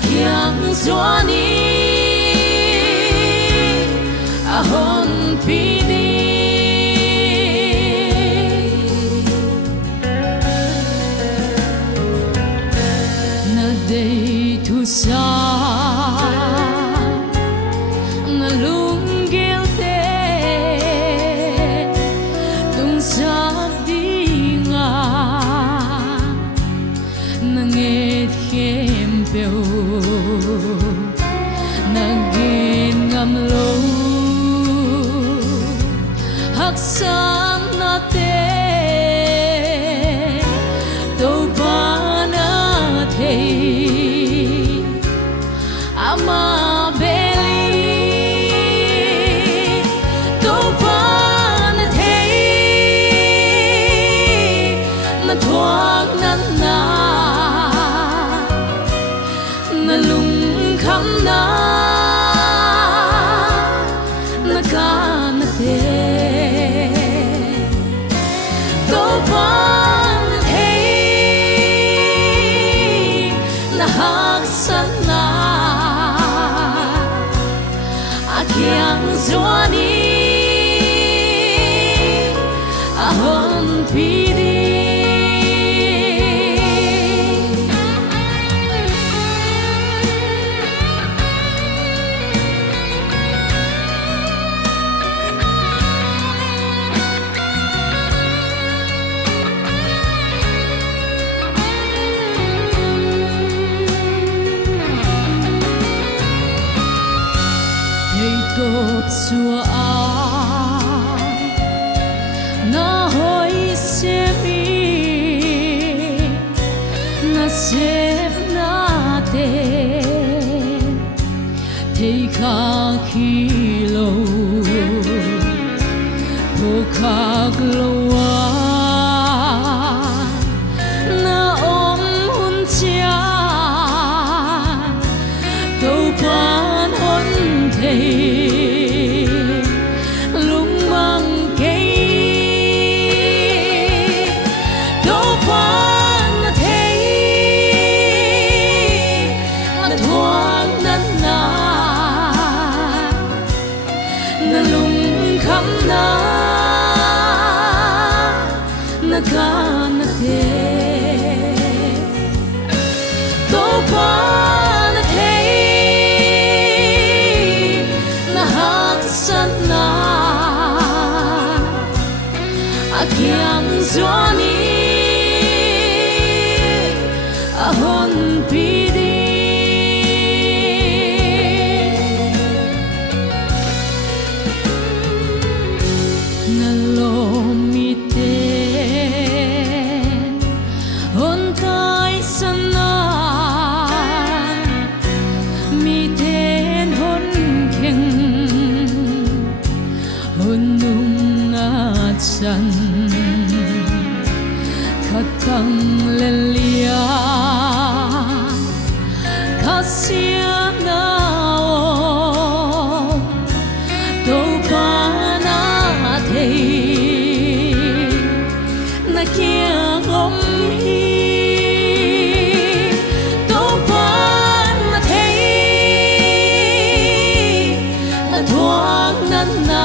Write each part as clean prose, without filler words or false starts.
Kiang Zwani ahon pini na day to sa na lunggil te tung sab di nga nanget kempeo nagin ngam lo haksan na te to ba na te ama beli to ba na te na thoáng nan na na lung kham na na ka na te to ban te na hak san na akyang zwani ahon pidi top xua na hoi se mi na sep na te thei kha khi lo ko khak lo wa na om hun chia to pan hon thei ka na te to pa na te na hak san na akyang zwani ahon pidi na lo mi te san khatang lelia khasia na o to pa na thei na kia om hi to pa na thei na thoáng nan na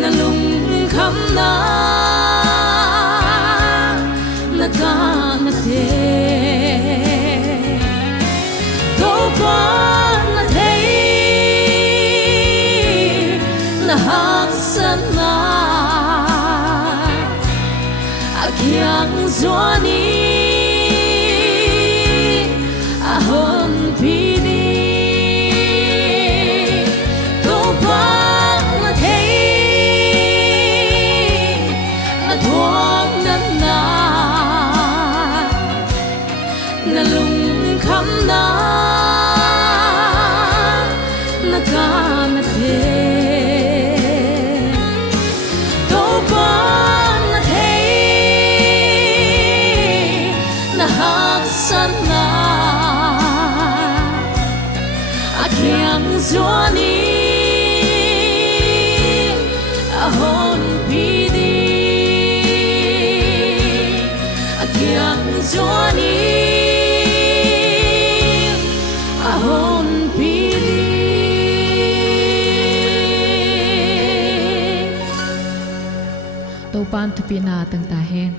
na lung kham na na ka na te to pa na te na hak san na akyang zwani ahon pidi to pa na lung kham na na ka na te to pa na te na hak san na chúa đi a hôn pili tàu pan thu pina tang ta hen